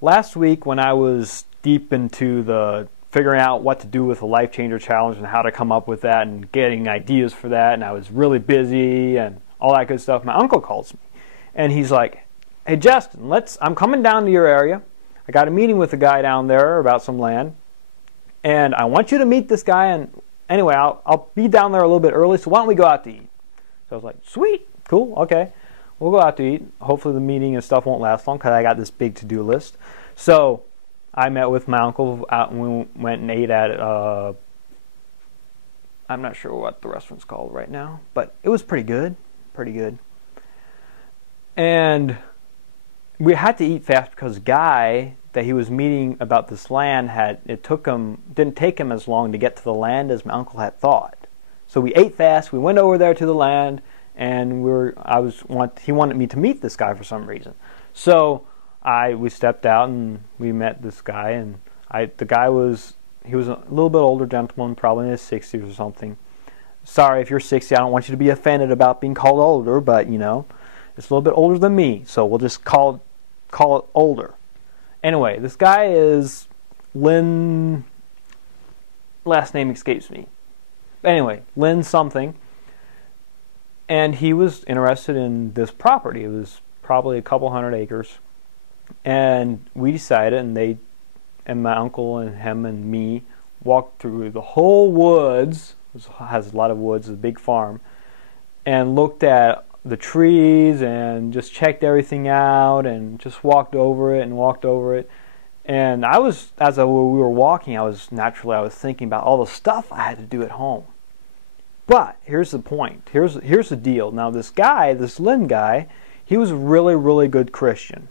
last week when I was deep into the figuring out what to do with the Life Changer Challenge and how to come up with that and getting ideas for that, and I was really busy and all that good stuff, my uncle calls me. And he's like, hey Justin, I'm coming down to your area. I got a meeting with a guy down there about some land, and I want you to meet this guy, and anyway, I'll be down there a little bit early, so why don't we go out to eat? So I was like, sweet, cool, okay. We'll go out to eat. Hopefully the meeting and stuff won't last long because I got this big to-do list. So I met with my uncle out and we went and ate at, I'm not sure what the restaurant's called right now, but it was pretty good, pretty good. And we had to eat fast because the guy that he was meeting about this land didn't take him as long to get to the land as my uncle had thought. So we ate fast, we went over there to the land, and he wanted me to meet this guy for some reason. So we stepped out and we met this guy, and he was a little bit older gentleman, probably in his 60s or something. Sorry if you're 60, I don't want you to be offended about being called older, but you know, it's a little bit older than me, so we'll just call it older. Anyway, this guy is Lynn, last name escapes me. Anyway, Lynn something. And he was interested in this property. It was probably a couple 100 acres. And we decided, and my uncle and him and me walked through the whole woods. It has a lot of woods, it's a big farm. And looked at the trees and just checked everything out and just walked over it and walked over it. And as we were walking, I was thinking about all the stuff I had to do at home. But here's the point. Here's the deal. Now this Lynn guy, he was a really, really good Christian.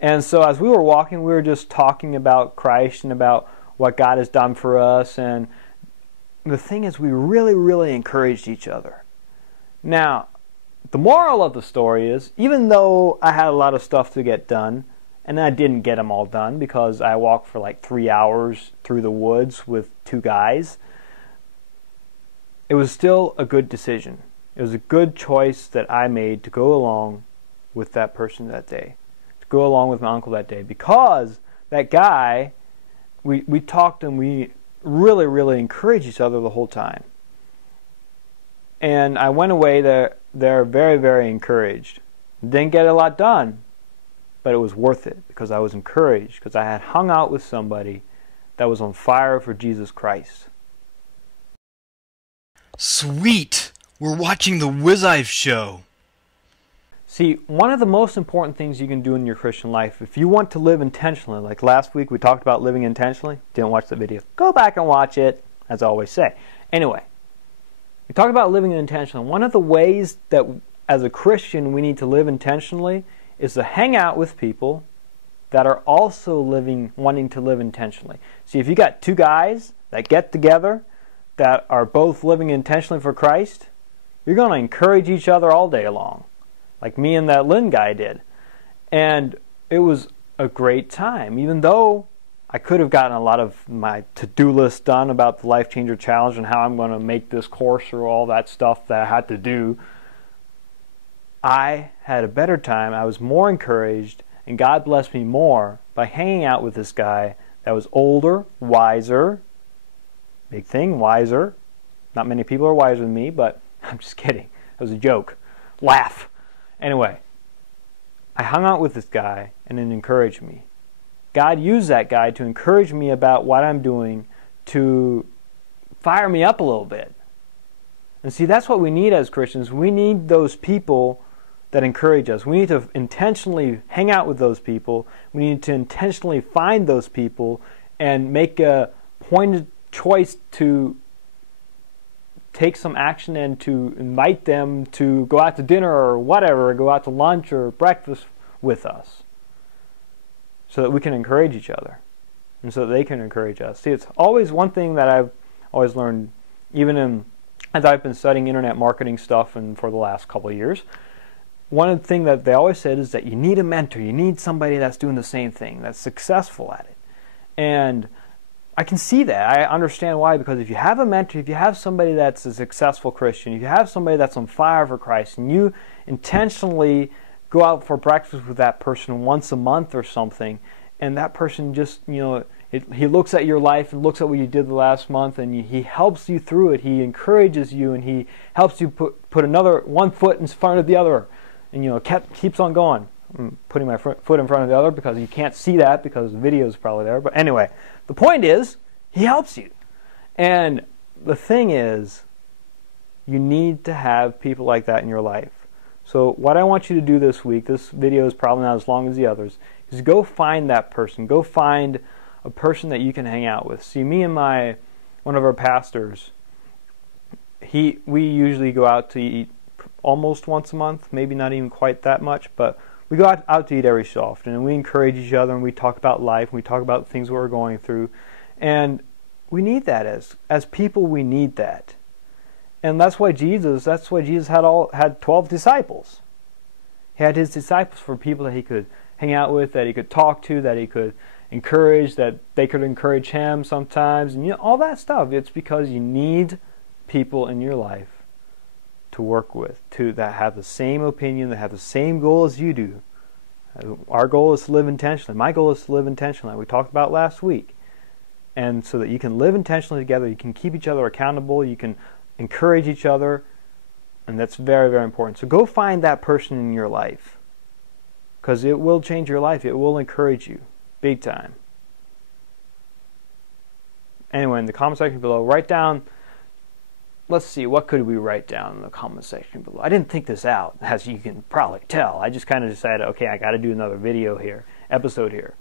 And so as we were walking, we were just talking about Christ and about what God has done for us. And the thing is, we really, really encouraged each other. Now, the moral of the story is, even though I had a lot of stuff to get done, and I didn't get them all done because I walked for like 3 hours through the woods with two guys, it was still a good decision. It was a good choice that I made to go along with that person that day, to go along with my uncle that day, because that guy, we talked and we really, really encouraged each other the whole time. And I went away there very, very encouraged. Didn't get a lot done, but it was worth it because I was encouraged, because I had hung out with somebody that was on fire for Jesus Christ. Sweet! We're watching the Wiz-Ive show. See, one of the most important things you can do in your Christian life, if you want to live intentionally, like last week we talked about living intentionally, didn't watch the video, go back and watch it, as I always say. Anyway, we talked about living intentionally. One of the ways that as a Christian we need to live intentionally is to hang out with people that are also wanting to live intentionally. See, if you got two guys that get together that are both living intentionally for Christ, you're going to encourage each other all day long, like me and that Lynn guy did. And it was a great time, even though I could have gotten a lot of my to-do list done about the Life Changer Challenge and how I'm going to make this course or all that stuff that I had to do. I had a better time, I was more encouraged, and God blessed me more by hanging out with this guy that was older, wiser. Big thing, wiser. Not many people are wiser than me, but I'm just kidding. It was a joke. Laugh. Anyway, I hung out with this guy and it encouraged me. God used that guy to encourage me about what I'm doing, to fire me up a little bit. And see, that's what we need as Christians. We need those people that encourage us. We need to intentionally hang out with those people. We need to intentionally find those people and make a pointed choice to take some action and to invite them to go out to dinner or whatever, or go out to lunch or breakfast with us, so that we can encourage each other and so that they can encourage us. See, it's always one thing that I've always learned, even as I've been studying internet marketing stuff and for the last couple of years. One of the things that they always said is that you need a mentor. You need somebody that's doing the same thing, that's successful at it. And I can see that. I understand why, because if you have a mentor, if you have somebody that's a successful Christian, if you have somebody that's on fire for Christ, and you intentionally go out for breakfast with that person once a month or something, and that person just, he looks at your life and looks at what you did the last month, and he helps you through it. He encourages you, and he helps you put another one foot in front of the other, and keeps on going. I'm putting my foot in front of the other because you can't see that because the video is probably there. But anyway, the point is, he helps you. And the thing is, you need to have people like that in your life. So what I want you to do this week, this video is probably not as long as the others, is go find that person. Go find a person that you can hang out with. See, me and one of our pastors, we usually go out to eat almost once a month, maybe not even quite that much, but we go out to eat every so often, and we encourage each other, and we talk about life, and we talk about things we're going through, and we need that as people. We need that, and that's why Jesus had 12 disciples. He had his disciples for people that he could hang out with, that he could talk to, that he could encourage, that they could encourage him sometimes, and all that stuff. It's because you need people in your life to work with, that have the same opinion, that have the same goal as you do. Our goal is to live intentionally. My goal is to live intentionally, like we talked about last week. And so that you can live intentionally together, you can keep each other accountable, you can encourage each other, and that's very, very important. So go find that person in your life, because it will change your life. It will encourage you big time. Anyway, in the comment section below, write down, let's see, what could we write down in the comment section below? I didn't think this out, as you can probably tell. I just kind of decided, okay, I got to do another video here, episode here.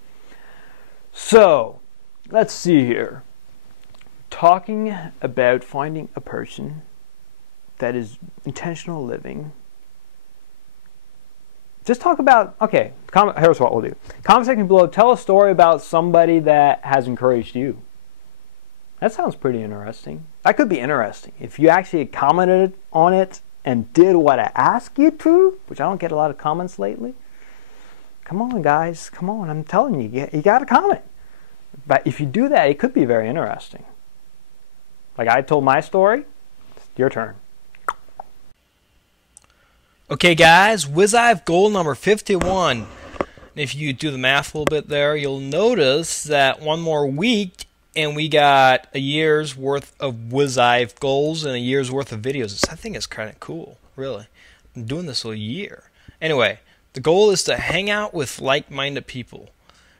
So, let's see here. Talking about finding a person that is intentional living. Just talk about, okay, here's what we'll do. Comment section below, tell a story about somebody that has encouraged you. That sounds pretty interesting. That could be interesting. If you actually commented on it and did what I asked you to, which I don't get a lot of comments lately. Come on, guys. Come on. I'm telling you, you got to comment. But if you do that, it could be very interesting. Like I told my story, it's your turn. Okay, guys, WizIve goal number 51. If you do the math a little bit there, you'll notice that one more week and we got a year's worth of WizIve goals and a year's worth of videos. I think it's kind of cool, really. I'm doing this a year. Anyway, the goal is to hang out with like-minded people.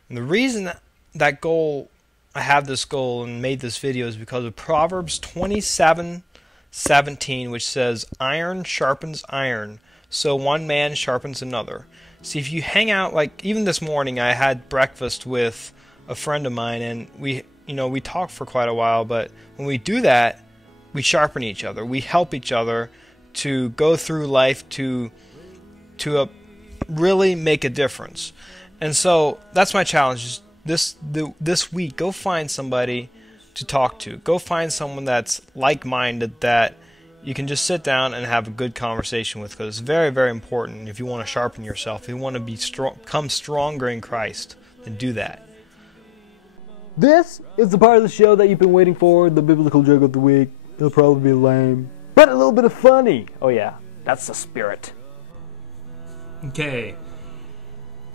And the reason that goal, I have this goal and made this video, is because of Proverbs 27:17, which says, "Iron sharpens iron, so one man sharpens another." See, if you hang out, like even this morning, I had breakfast with a friend of mine, and we talked for quite a while. But when we do that, we sharpen each other. We help each other to go through life to really make a difference. And so that's my challenge. This week, go find somebody to talk to. Go find someone that's like-minded, that you can just sit down and have a good conversation with, because it's very, very important if you want to sharpen yourself, if you want to become stronger in Christ, then do that. This is the part of the show that you've been waiting for, the biblical joke of the week. It'll probably be lame, but a little bit of funny. Oh yeah, that's the spirit. Okay,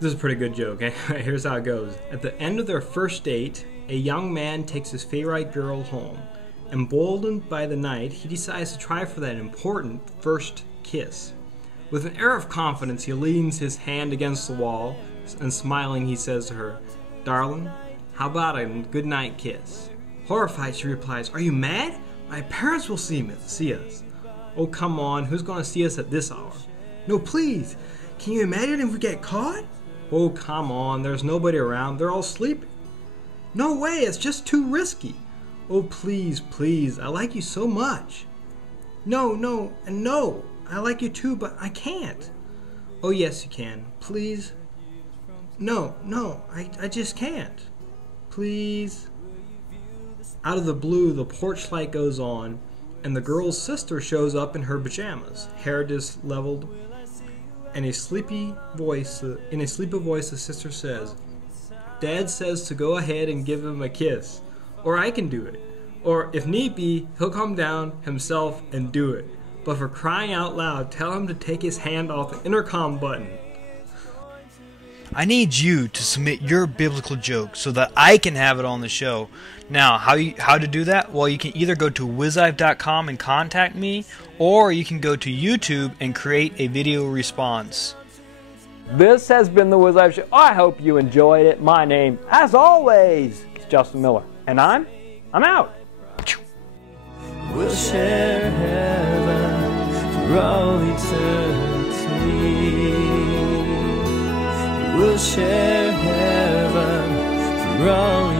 this is a pretty good joke. Here's how it goes. At the end of their first date, a young man takes his favorite girl home. Emboldened by the night, he decides to try for that important first kiss. With an air of confidence, he leans his hand against the wall, and smiling, he says to her, "Darling, how about a goodnight kiss?" Horrified, she replies, "Are you mad? My parents will see us." "Oh, come on, who's going to see us at this hour?" "No, please. Can you imagine if we get caught?" "Oh, come on, there's nobody around. They're all sleeping." "No way, it's just too risky." "Oh, please, please, I like you so much." No, I like you too, but I can't." "Oh, yes, you can. Please." No, I just can't. Please." Out of the blue, the porch light goes on, and the girl's sister shows up in her pajamas, hair disheveled. In a sleepy voice, the sister says, "Dad says to go ahead and give him a kiss, or I can do it. Or if need be, he'll come down himself and do it. But for crying out loud, tell him to take his hand off the intercom button." I need you to submit your biblical joke so that I can have it on the show. Now, how to do that? Well, you can either go to wizive.com and contact me, or you can go to YouTube and create a video response. This has been the Wiz Live Show. I hope you enjoyed it. My name, as always, is Justin Miller, and I'm out. We'll share heaven for all eternity. We'll share heaven for all